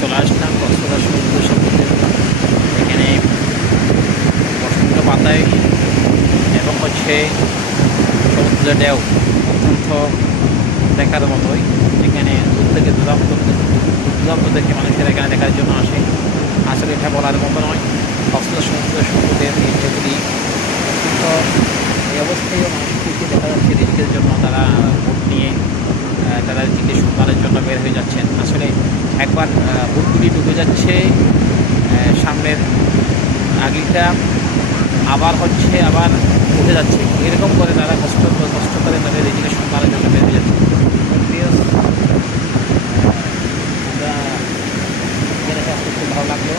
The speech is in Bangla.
চলে আসলাম কক্সবাজার সমুদ্র সৈকতে। এখানে বসন্ত পাতায় এবং সমুদ্রের ঢেউ অত্যন্ত দেখার মতোই। এখানে দূর থেকে দূরান্ত থেকে মানুষেরা এখানে দেখার জন্য আসে। আসলে এটা বলার মতো নয়। কক্সবাজার সমুদ্র সৈকতের এই ঢেউগুলি অত্যন্ত এই অবস্থায়ও মানুষকে দেখা যাচ্ছে রিজিকের জন্য তারা বোট নিয়ে তারা রিজিকের সন্ধানের জন্য বের হয়ে যাচ্ছেন। আসলে একবার বোটগুলি ডুবে যাচ্ছে সামনের আগিটা, আবার আবার উঠে যাচ্ছে, এরকম করে তারা কষ্ট করে তাদের রিজিকের সন্ধানের জন্য বের হয়ে যাচ্ছে। আমরা এখানে খুব ভালো লাগলো।